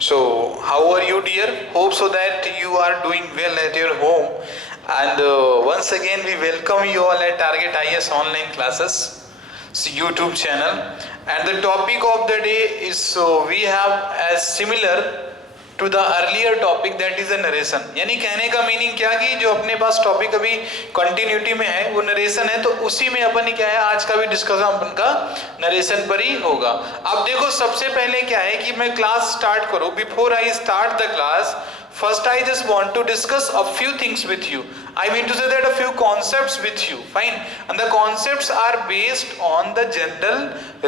So, how are you, dear? Hope so that you are doing well at your home. And once again, we welcome you all at Target IS online classes YouTube channel. And the topic of the day is we have as similar to the earlier topic, that is a narration. यानी कहने का meaning क्या कि जो अपने पास topic अभी continuity में है वो नरेशन है, तो उसी में अपन क्या है आज का भी डिस्कशन अपन का नरेशन पर ही होगा। अब देखो सबसे पहले क्या है कि मैं क्लास स्टार्ट करूं, before I start the class, first I just want to discuss a few things with you. I mean to say that a few concepts with you, fine, and the concepts are based on the general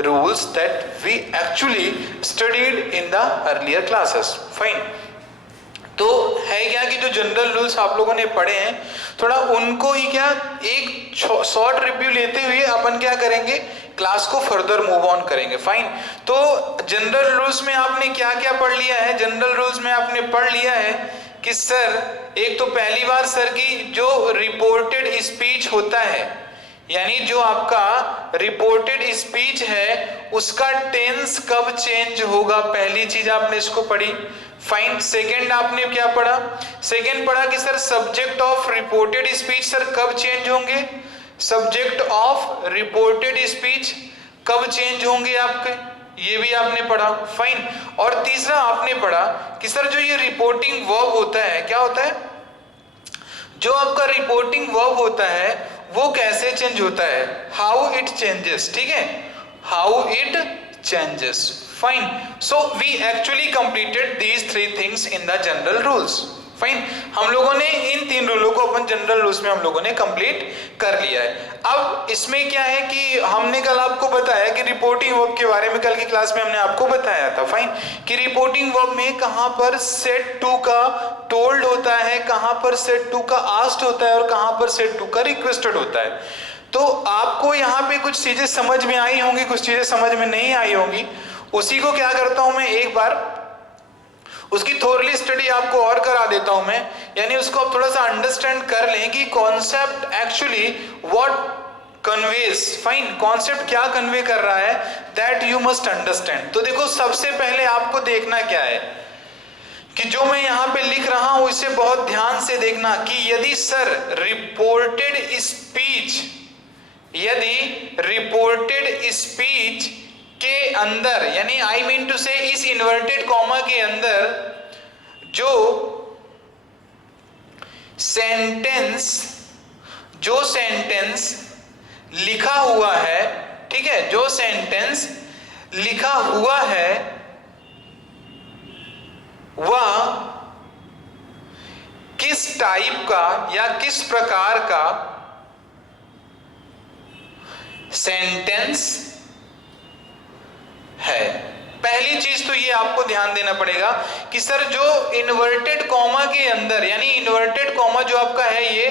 rules that we actually studied in the earlier classes, fine. तो है क्या कि जो general rules आप लोगों ने पढ़े हैं थोड़ा उनको ही क्या एक शॉर्ट रिव्यू लेते हुए अपन क्या करेंगे, क्लास को फर्दर मूव ऑन करेंगे, फाइन। तो जनरल रूल्स में आपने क्या क्या पढ़ लिया है? जनरल रूल्स में आपने पढ़ लिया है कि सर एक तो पहली बार सर की जो रिपोर्टेड स्पीच होता है, यानी जो आपका रिपोर्टेड स्पीच है उसका टेंस कब चेंज होगा, पहली चीज आपने इसको पढ़ी, फाइन। सेकंड आपने क्या पढ़ा? सेकंड पढ़ा कि sir subject of reported speech sir कब चेंज होंगे, सब्जेक्ट ऑफ रिपोर्टेड स्पीच कब चेंज होंगे आपके, ये भी आपने पढ़ा, फाइन। और तीसरा आपने पढ़ा कि सर जो ये रिपोर्टिंग वर्ब होता है, क्या होता है, जो आपका रिपोर्टिंग वर्ब होता है वो कैसे चेंज होता है, हाउ इट चेंजेस, ठीक है, how it changes, fine. So we actually completed these three things in the general rules, fine. हम लोगों ने इन तीन रूलों को अपन जनरल रूल्स में हम लोगों ने कंप्लीट कर लिया है। अब इसमें क्या है कि हमने कल आपको बताया कि रिपोर्टिंग वर्ब के बारे में, कल की क्लास में हमने आपको बताया था, फाइन, कि रिपोर्टिंग वर्ब में कहां पर सेड टू का टोल्ड होता है, कहां पर सेड टू का आस्क्ड होता है और कहां पर सेड टू का रिक्वेस्टेड होता है। तो आपको यहाँ पे कुछ चीजें समझ में आई होंगी, कुछ चीजें समझ में नहीं आई होंगी, उसी को क्या करता हूं मैं, एक बार उसकी थोरली स्टडी आपको और करा देता हूं मैं, यानी उसको आप थोड़ा सा अंडरस्टैंड कर लें कि concept actually what conveys, fine, concept क्या कन्वे कर रहा है, दैट यू मस्ट अंडरस्टैंड। तो देखो सबसे पहले आपको देखना क्या है कि जो मैं यहाँ पे लिख रहा हूं इसे बहुत ध्यान से देखना कि यदि सर रिपोर्टेड स्पीच, यदि रिपोर्टेड स्पीच के अंदर, यानी आई मीन टू से इस इन्वर्टेड कॉमा के अंदर जो सेंटेंस लिखा हुआ है, ठीक है, जो सेंटेंस लिखा हुआ है वह किस टाइप का या किस प्रकार का सेंटेंस है। पहली चीज तो ये आपको ध्यान देना पड़ेगा कि सर जो इन्वर्टेड कॉमा के अंदर, यानी इन्वर्टेड कॉमा जो आपका है ये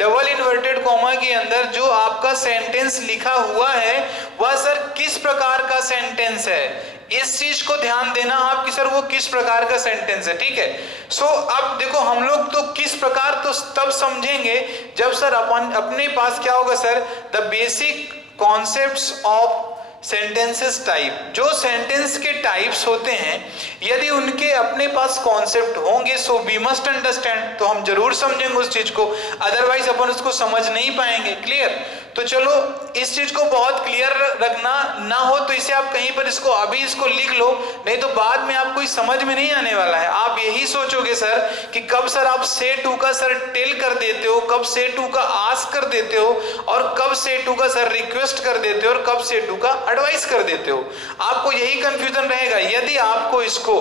डबल इन्वर्टेड कॉमा के अंदर जो आपका सेंटेंस लिखा हुआ है वह सर किस प्रकार का सेंटेंस है, इस चीज को ध्यान देना आप कि सर वो किस प्रकार का सेंटेंस है, ठीक है। सो अब देखो हम लोग तो किस प्रकार तो तब समझेंगे जब सर अपने पास क्या होगा sir, the basic concepts of sentences type, जो सेंटेंस के टाइप्स होते हैं यदि उनके अपने पास कॉन्सेप्ट होंगे सो वी मस्ट अंडरस्टैंड, तो हम जरूर समझेंगे उस चीज को, अदरवाइज अपन उसको समझ नहीं पाएंगे, क्लियर। तो चलो इस चीज को बहुत क्लियर रखना, ना हो तो इसे आप कहीं पर इसको अभी इसको लिख लो, नहीं तो बाद में आपको समझ में नहीं आने वाला है। आप यही सोचोगे सर कि कब सर आप से टू का सर टेल कर देते हो, कब से टू का आस्क कर देते हो और कब से टू का सर रिक्वेस्ट कर देते हो और कब से टू का एडवाइस कर देते हो, आपको यही कंफ्यूजन रहेगा। यदि आपको इसको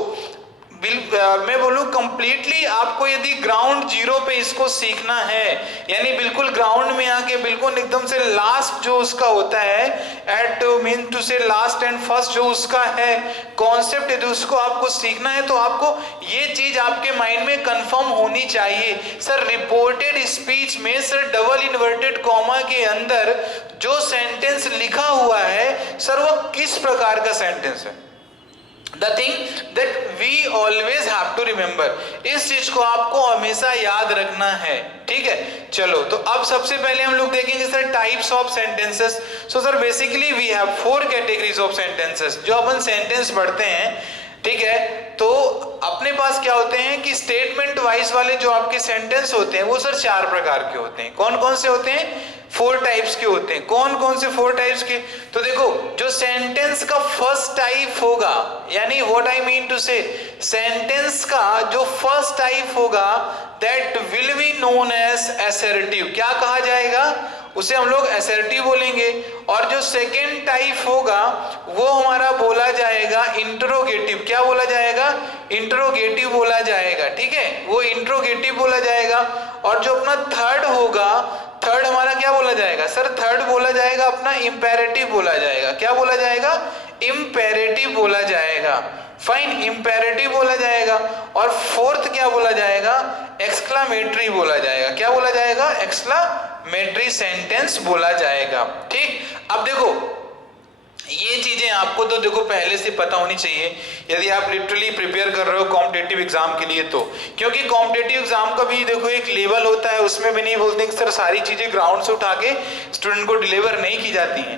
मैं बोलूं कंप्लीटली आपको यदि ग्राउंड जीरो पे इसको सीखना है, यानी बिल्कुल ग्राउंड में आके बिल्कुल एकदम से लास्ट जो उसका होता है एट मीन टू से लास्ट एंड फर्स्ट जो उसका है कॉन्सेप्ट, यदि उसको आपको सीखना है तो आपको ये चीज आपके माइंड में कंफर्म होनी चाहिए। सर रिपोर्टेड स्पीच में सर डबल इन्वर्टेड कॉमा के अंदर जो सेंटेंस लिखा हुआ है सर वो किस प्रकार का सेंटेंस है, The thing that we always have to remember, इस चीज को आपको हमेशा याद रखना है, ठीक है। चलो तो अब सबसे पहले हम लोग देखेंगे sir types of sentences. So sir basically we have 4 categories of sentences. जो अपन सेंटेंस पढ़ते हैं, ठीक है, तो अपने पास क्या होते हैं कि स्टेटमेंट वाइज वाले जो आपके सेंटेंस होते हैं वो सर 4 प्रकार के होते हैं. कौन कौन से होते हैं? 4 टाइप्स के होते हैं. कौन कौन से 4 टाइप्स के? तो देखो, जो सेंटेंस का फर्स्ट टाइप होगा, यानी what I mean to say, sentence का जो फर्स्ट टाइप होगा that will be known as assertive. क्या कहा जाएगा? उसे हम लोग असर्टिव बोलेंगे. और जो सेकेंड टाइप होगा वो हमारा बोला जाएगा इंटरोगेटिव. क्या बोला जाएगा? इंटरोगेटिव बोला जाएगा. ठीक है, वो इंटरोगेटिव बोला जाएगा. और जो अपना थर्ड होगा, थर्ड हमारा क्या बोला जाएगा? सर थर्ड बोला जाएगा अपना इंपेरेटिव बोला जाएगा. क्या बोला जाएगा? इंपेरेटिव बोला जाएगा. फाइन, इंपेरेटिव बोला जाएगा. और फोर्थ क्या बोला जाएगा? एक्सक्लामेटरी बोला जाएगा. क्या बोला जाएगा? एक्सक्लामेटरी सेंटेंस बोला जाएगा. ठीक, अब देखो ये चीजें आपको तो देखो पहले से पता होनी चाहिए यदि आप लिटरली प्रिपेयर कर रहे हो कॉम्पिटिटिव एग्जाम के लिए. तो क्योंकि कॉम्पिटिटिव एग्जाम का भी देखो एक लेवल होता है, उसमें भी नहीं बोलते कि सर सारी चीजें ग्राउंड से उठा के स्टूडेंट को डिलीवर नहीं की जाती हैं.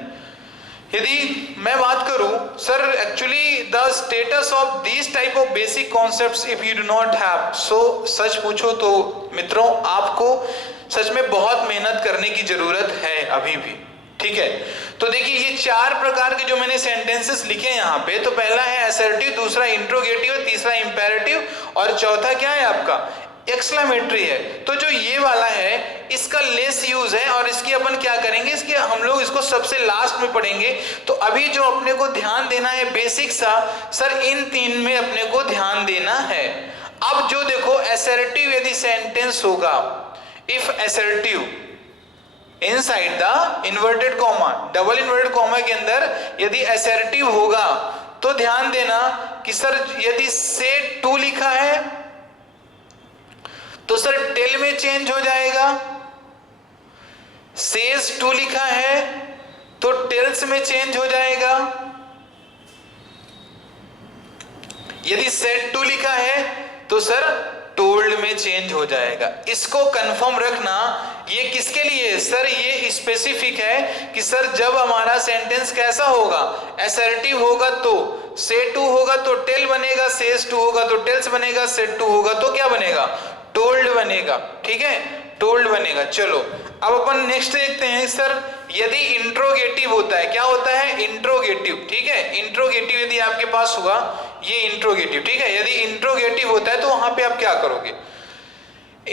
यदि मैं बात करूं sir, actually the status of this type of basic concepts if you do not have, so सच पूछो तो मित्रों आपको सच में बहुत मेहनत करने की जरूरत है अभी भी. ठीक है, तो देखिए ये 4 प्रकार के जो मैंने सेंटेंसेस लिखे यहाँ पे, तो पहला है असर्टिव, दूसरा इंट्रोगेटिव, तीसरा इंपेरेटिव और चौथा क्या है आपका? एक्सक्लामेटरी है. तो जो ये वाला है इसका लेस यूज है और इसकी अपन क्या करेंगे, इसके हम लोग इसको सबसे लास्ट में पढ़ेंगे. तो अभी जो अपने को ध्यान देना है बेसिक सा, सर इन 3 में अपने को ध्यान देना है. अब जो देखो असर्टिव यदि सेंटेंस होगा, if assertive inside the inverted comma, double inverted comma के अंदर यदि असर्टिव होगा तो ध्यान देना कि सर यदि से टू लिखा है तो सर टेल में चेंज हो जाएगा. सेज टू लिखा है तो टेल्स में चेंज हो जाएगा. यदि सेड टू लिखा है तो सर टोल्ड में चेंज हो जाएगा. इसको कंफर्म रखना. ये किसके लिए? सर ये स्पेसिफिक है कि सर जब हमारा सेंटेंस कैसा होगा, असर्टिव होगा तो से टू होगा तो टेल बनेगा, सेज टू होगा तो टेल्स बनेगा, सेड टू होगा तो क्या बनेगा? टोल्ड बनेगा. ठीक है, टोल्ड बनेगा. चलो अब अपन नेक्स्ट देखते हैं. सर यदि इंट्रोगेटिव होता है, क्या होता है? इंट्रोगेटिव. ठीक है, इंट्रोगेटिव यदि आपके पास हुआ, ये इंट्रोगेटिव. ठीक है, यदि इंट्रोगेटिव होता है तो वहां पे आप क्या करोगे?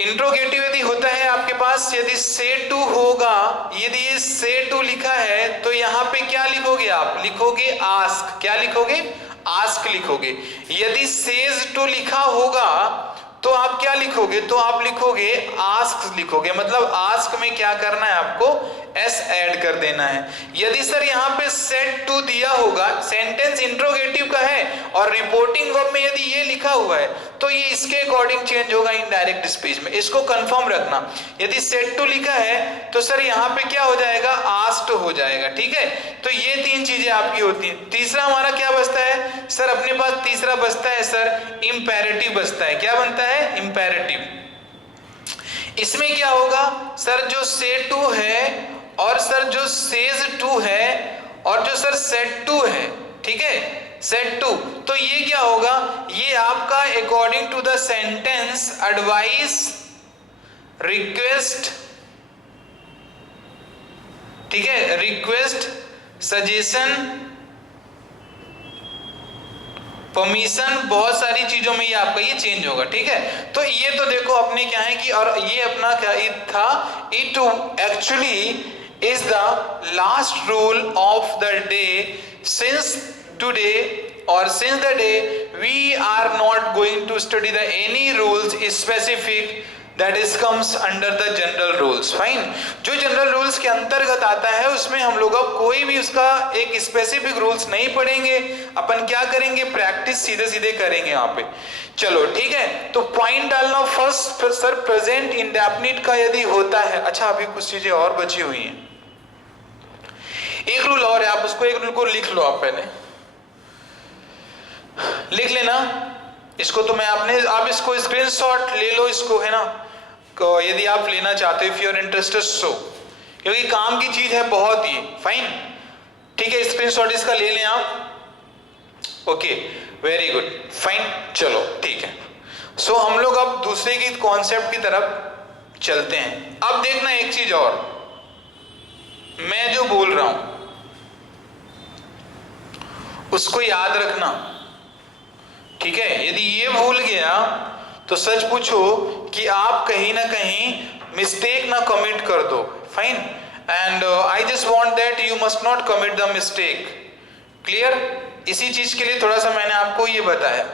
इंट्रोगेटिव यदि होता है आपके पास, यदि से टू होगा, यदि ये से टू लिखा है तो यहाँ पे क्या लिखोगे? आप लिखोगे आस्क. क्या लिखोगे? आस्क लिखोगे. यदि सेज टू लिखा होगा तो आप क्या लिखोगे? तो आप लिखोगे आस्क लिखोगे. मतलब आस्क में क्या करना है आपको? एस ऐड कर देना है. यदि सर यहाँ पे सेड टू दिया होगा, सेंटेंस इंट्रोगेटिव का है और रिपोर्टिंग वर्ब में यदि ये लिखा हुआ है तो ये इसके अकॉर्डिंग चेंज होगा इनडायरेक्ट स्पीच में. इसको कंफर्म रखना. यदि सेड टू लिखा है तो सर यहाँ पे क्या हो जाएगा? आस्क्ड हो जाएगा. ठीक है, तो ये 3 चीजें आपकी होती हैं. तीसरा हमारा क्या बचता है? सर अपने पास तीसरा बचता है सर इंपेरेटिव बचता है. क्या बनता है? इंपेरेटिव. इसमें क्या होगा? सर जो से टू है और सर जो सेज टू है और जो सर सेड टू है, ठीक है, सेड टू, तो ये क्या होगा? ये आपका according to the sentence advice, request, ठीक है, रिक्वेस्ट, सजेशन, परमिशन, बहुत सारी चीजों में ये आपका ये चेंज होगा. ठीक है, तो ये तो देखो अपने क्या है कि, और ये अपना क्या था, it actually is the last rule of the day since today or since the day we are not going to study the any rules specific that is comes under the general rules. Fine, जो general rules के अंतर्गत आता है उसमें हम लोग अब कोई भी उसका एक स्पेसिफिक रूल्स नहीं पढ़ेंगे. अपन क्या करेंगे? प्रैक्टिस सीधे सीधे करेंगे यहाँ पे. चलो ठीक है, तो पॉइंट डालना फर्स्ट. सर प्रेजेंट इंडेफिनिट का यदि होता है, अच्छा अभी कुछ चीजें और बची हुई हैं. एक रूल और है, आप उसको एक रूल को लिख लो. आप पहले लिख लेना इसको. तो मैं आपने आप इसको स्क्रीनशॉट ले लो इसको, है ना, यदि आप लेना चाहते हो, if you are interested so, क्योंकि काम की चीज है बहुत ही। फाइन, ठीक है, स्क्रीनशॉट इसका ले लें आप। ओके, वेरी गुड, फाइन, चलो ठीक है। सो हम लोग अब दूसरे की कॉन्सेप्ट की तरफ चलते हैं। अब देखना एक चीज और, मैं जो बोल रहा हूं उसको याद रखना, ठीक है। यदि ये भूल गया तो सच पूछो कि आप कहीं ना कहीं मिस्टेक ना कमिट कर दो। Fine, and I just want that you must not commit the mistake. Clear? इसी चीज के लिए थोड़ा सा मैंने आपको ये बताया।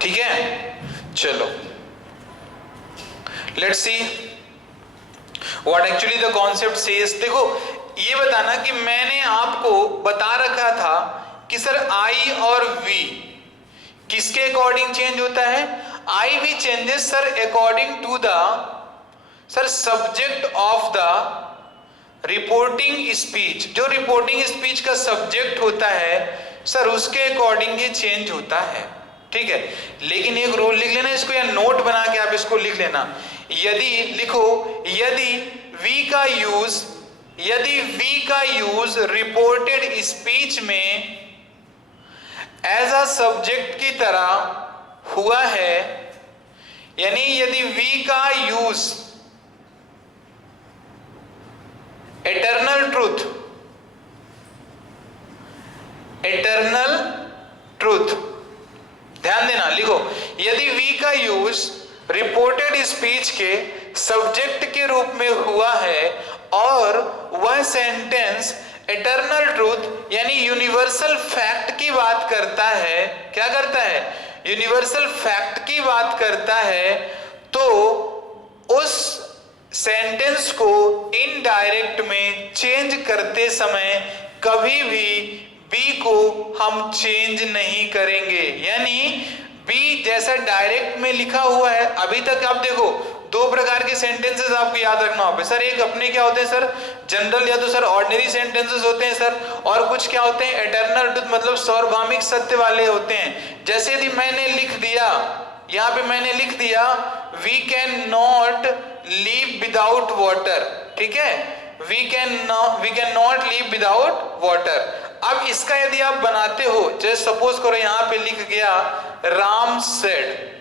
ठीक है, चलो let's see what actually the concept says. देखो, ये बताना कि मैंने आपको बता रखा था कि सर आई और वी किसके अकॉर्डिंग चेंज होता है? I we changes sir according to the sir subject of the reporting speech. जो रिपोर्टिंग स्पीच का सब्जेक्ट होता है सर उसके अकॉर्डिंग ये चेंज होता है, ठीक है। लेकिन एक रूल लिख लेना इसको, या नोट बना के आप इसको लिख लेना। यदि लिखो, यदि वी का यूज रिपोर्टेड स्पीच में एज अ सब्जेक्ट की तरह हुआ है, यानी यदि वी का यूज एटर्नल ट्रूथ, ध्यान देना, लिखो, यदि वी का यूज रिपोर्टेड स्पीच के सब्जेक्ट के रूप में हुआ है और वह सेंटेंस एटर्नल ट्रूथ यानी यूनिवर्सल फैक्ट की बात करता है, क्या करता है? यूनिवर्सल फैक्ट की बात करता है, तो उस सेंटेंस को इनडायरेक्ट में चेंज करते समय कभी भी बी को हम चेंज नहीं करेंगे। यानी बी जैसा डायरेक्ट में लिखा हुआ है, अभी तक आप देखो दो प्रकार के सेंटेंसेस आपको याद रखना होगा सर। एक अपने क्या होते हैं सर, जनरल या तो सर ऑर्डिनरी सेंटेंसेस होते हैं सर, और कुछ क्या होते हैं एटर्नल ट्रूथ, मतलब सार्वभौमिक सत्य वाले होते हैं। जैसे यदि मैंने लिख दिया, यहाँ पे मैंने लिख दिया we can not leave without वाटर, ठीक है, we can not leave without वाटर। अब इसका यदि आप बनाते हो, जैसे सपोज करो यहां पे लिख गया राम सेड,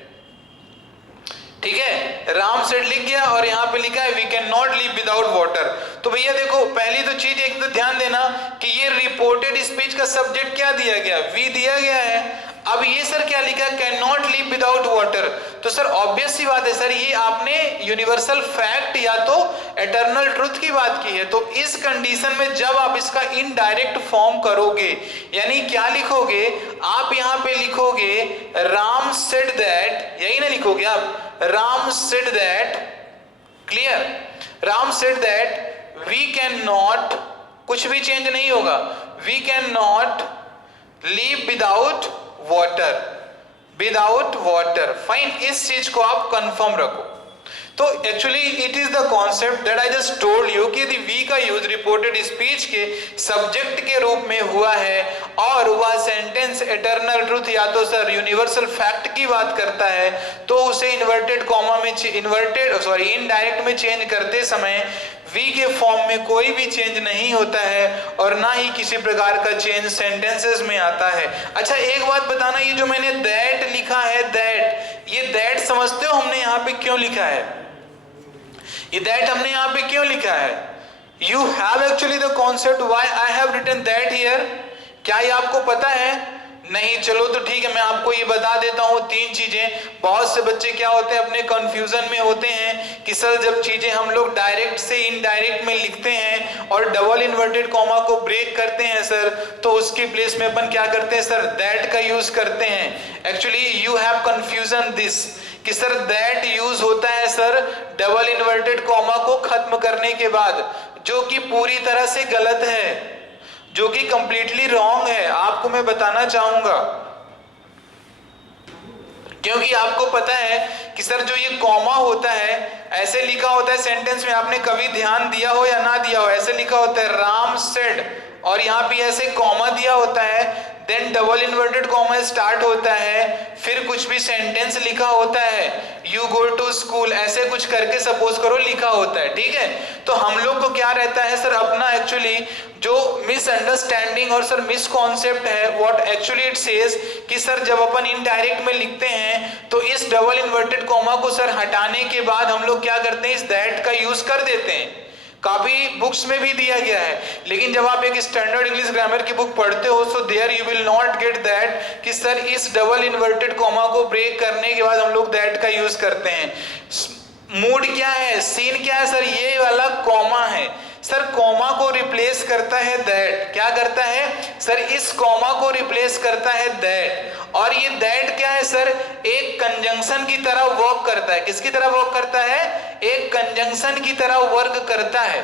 ठीक है, राम सेड लिख गया और यहां पे लिखा है we can not leave without वाटर। तो भैया देखो, पहली तो चीज एक तो ध्यान देना कि ये रिपोर्टेड स्पीच का सब्जेक्ट क्या दिया गया, वी दिया गया है। अब ये सर क्या लिखा है, कैन नॉट लीव विदाउट वाटर। तो सर ऑब्वियस सी बात है सर, ये आपने यूनिवर्सल फैक्ट या तो एटर्नल ट्रूथ की बात की है। तो इस कंडीशन में जब आप इसका इनडायरेक्ट फॉर्म करोगे, यानी क्या लिखोगे आप, यहां पे लिखोगे राम सेड दैट, यही ना लिखोगे आप, Ram said that, clear, Ram said that we can not, कुछ भी चेंज नहीं होगा, we can not leave without water, fine. इस चीज को आप कंफर्म रखो। तो actually it is the concept that I just told you कि यदि वी का यूज रिपोर्टेड स्पीच के सब्जेक्ट के रूप में हुआ है और वह सेंटेंस एटर्नल ट्रूथ या तो सर यूनिवर्सल फैक्ट की बात करता है, तो उसे इन्वर्टेड कॉमा में इनडायरेक्ट में चेंज करते समय वी के फॉर्म में कोई भी चेंज नहीं होता है और ना ही किसी प्रकार का चेंज सेंटेंसेस में आता है। अच्छा एक बात बताना, ये जो मैंने दैट लिखा है, दैट, ये दैट समझते हो हमने यहाँ पे क्यों लिखा है? ये दैट हमने यहाँ पे क्यों लिखा है? You have actually the concept why I have written that here. क्या ये आपको पता है? नहीं, चलो तो ठीक है, मैं आपको ये बता देता हूँ तीन चीजें। बहुत से बच्चे क्या होते हैं, अपने कंफ्यूजन में होते हैं कि सर जब चीजें हम लोग डायरेक्ट से इनडायरेक्ट में लिखते हैं और डबल इन्वर्टेड कॉमा को ब्रेक करते हैं सर, तो उसकी प्लेस में अपन क्या करते हैं सर, दैट का यूज करते हैं। Actually you have confusion this कि सर दैट यूज होता है सर डबल इन्वर्टेड कॉमा को खत्म करने के बाद, जो कि पूरी तरह से गलत है, जो कि कंप्लीटली रॉन्ग है। आपको मैं बताना चाहूंगा, क्योंकि आपको पता है कि सर जो ये कॉमा होता है, ऐसे लिखा होता है सेंटेंस में, आपने कभी ध्यान दिया हो या ना दिया हो, ऐसे लिखा होता है राम सेड और यहाँ पे ऐसे कॉमा दिया होता है, then double inverted comma start होता है, फिर कुछ भी सेंटेंस लिखा होता है, यू गो टू स्कूल, ऐसे कुछ करके सपोज करो लिखा होता है, ठीक है। तो हम लोग को क्या रहता है सर, अपना एक्चुअली जो मिसअंडरस्टैंडिंग और सर मिसकॉन्सेप्ट है, व्हाट एक्चुअली इट सेज कि सर जब अपन इनडायरेक्ट में लिखते हैं तो इस डबल इन्वर्टेड कॉमा को सर हटाने के बाद हम लोग क्या करते हैं, इस दैट का यूज कर देते हैं। काफी बुक्स में भी दिया गया है, लेकिन जब आप एक स्टैंडर्ड इंग्लिश ग्रामर की बुक पढ़ते हो तो there you will not get that कि सर इस डबल इन्वर्टेड कॉमा को ब्रेक करने के बाद हम लोग दैट का यूज करते हैं। मूड क्या है, सीन क्या है सर, ये वाला कॉमा है सर, कॉमा को रिप्लेस करता है दैट, क्या करता है सर, इस कॉमा को रिप्लेस करता है दैट। और ये दैट क्या है सर, एक कंजंक्शन की तरह वर्क करता है। किसकी तरह वर्क करता है, एक कंजंक्शन की तरह वर्क करता है।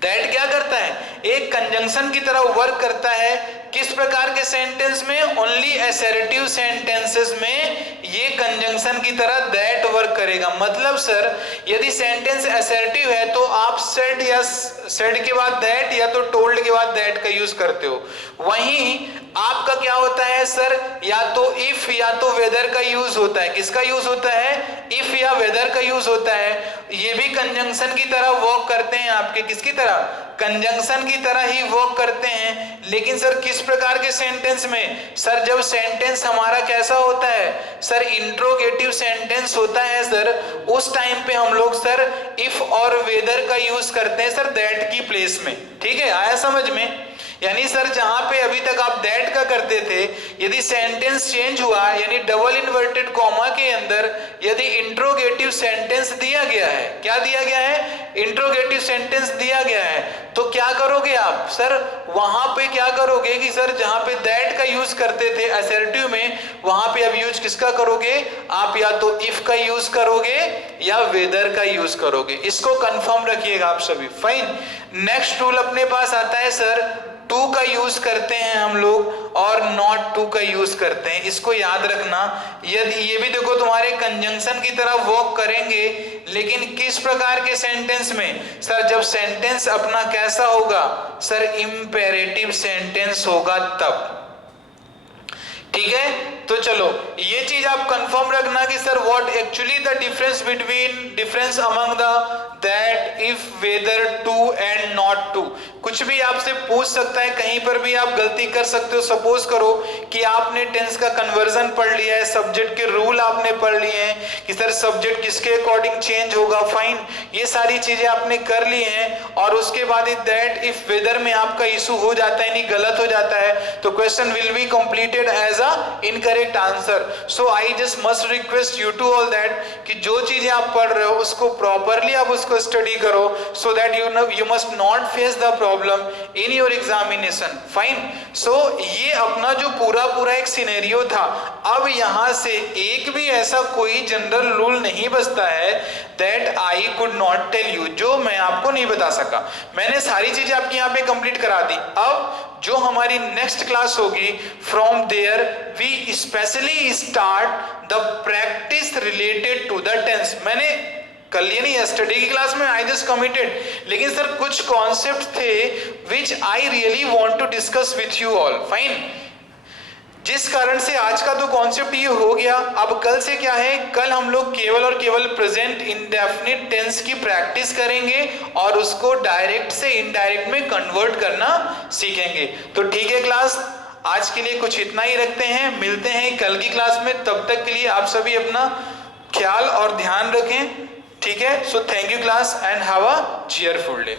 दैट क्या करता है, एक कंजंक्शन की तरह वर्क करता है। किस प्रकार के सेंटेंस में, ओनली असर्टिव सेंटेंसेस में ये कंजंक्शन की तरह दैट वर्क करेगा। मतलब सर यदि सेंटेंस असर्टिव है तो आप सेड या सेड के बाद दैट या तो टोल्ड के बाद दैट का यूज करते हो। वहीं आपका क्या होता है सर, या तो इफ या तो वेदर का यूज होता है। किसका यूज होता है, इफ या वेदर का यूज होता है। ये भी कंजंक्शन की तरह वर्क करते हैं आपके, किसकी तरह, कंजंक्शन की तरह ही वर्क करते हैं। लेकिन सर किस प्रकार के सेंटेंस में, सर जब सेंटेंस हमारा कैसा होता है सर, इंट्रोगेटिव सेंटेंस होता है सर, उस टाइम पे हम लोग सर इफ और वेदर का यूज करते हैं सर दैट की प्लेस में। ठीक है, आया समझ में। यानी सर जहां पे अभी तक आप दैट का करते थे, यदि सेंटेंस चेंज हुआ, यानी डबल इन्वर्टेड कॉमा के अंदर यदि इंट्रोगेटिव सेंटेंस दिया गया है, क्या दिया गया है, इंट्रोगेटिव सेंटेंस दिया गया है, तो क्या करोगे आप सर, वहां पे क्या करोगे कि सर जहां पे दैट का यूज करते थे असर्टिव में, वहां पे अब यूज किसका करोगे आप, या तो इफ का यूज करोगे या वेदर का यूज करोगे। इसको कंफर्म रखिएगा आप सभी। फाइन, नेक्स्ट रूल अपने पास आता है सर, टू का यूज करते हैं हम लोग और नॉट टू का यूज करते हैं। इसको याद रखना। यदि ये भी देखो तुम्हारे कंजंक्शन की तरह वर्क करेंगे, लेकिन किस प्रकार के सेंटेंस में सर, जब सेंटेंस अपना कैसा होगा सर, इंपेरेटिव सेंटेंस होगा तब। ठीक है, तो चलो ये चीज आप कंफर्म रखना कि sir what actually the difference between, difference among the that, if, whether, to and not to. कुछ भी आपसे पूछ सकता है, कहीं पर भी आप गलती कर सकते हो। सपोज करो कि आपने टेंस का कन्वर्जन पढ़ लिया है, सब्जेक्ट के रूल आपने पढ़ लिए हैं कि सर सब्जेक्ट किसके अकॉर्डिंग चेंज होगा, फाइन, ये सारी चीजें आपने कर ली हैं, और उसके बाद दैट, इफ, वेदर में आपका इशू हो जाता है, यानी गलत हो जाता है, तो question will be completed as a incorrect answer. So I just must request you to all that कि जो चीजें आप पढ़ रहे हो उसको प्रॉपरली आप उसको स्टडी करो, so that you must not face the problem in your examination. Fine, so ये अपना जो पूरा एक सिनेरियो था। अब यहां से एक भी ऐसा कोई जनरल रूल नहीं बचता है that I could not tell you, जो मैं आपको नहीं बता सका। मैंने सारी चीजें आपकी यहाँ पे कंप्लीट करा दी। अब जो हमारी नेक्स्ट क्लास होगी, from there we specially start the practice related to the tense. मैंने कल ये नहीं, स्टडी की क्लास में आई जस्ट कमिटेड, लेकिन सर कुछ कॉन्सेप्ट थे which I really want to discuss with you all. Fine, जिस कारण से आज का तो कॉन्सेप्ट ये हो गया। अब कल से क्या है, कल हम लोग केवल और केवल प्रेजेंट इंडेफिनिट टेंस की प्रैक्टिस करेंगे और उसको डायरेक्ट से इनडायरेक्ट में कन्वर्ट करना सीखेंगे। तो ठीक है क्लास, आज के लिए कुछ इतना ही रखते हैं, मिलते हैं कल की क्लास में। तब तक के लिए आप सभी अपना ख्याल और ध्यान रखें। ठीक है, so thank you class and have a cheerful day.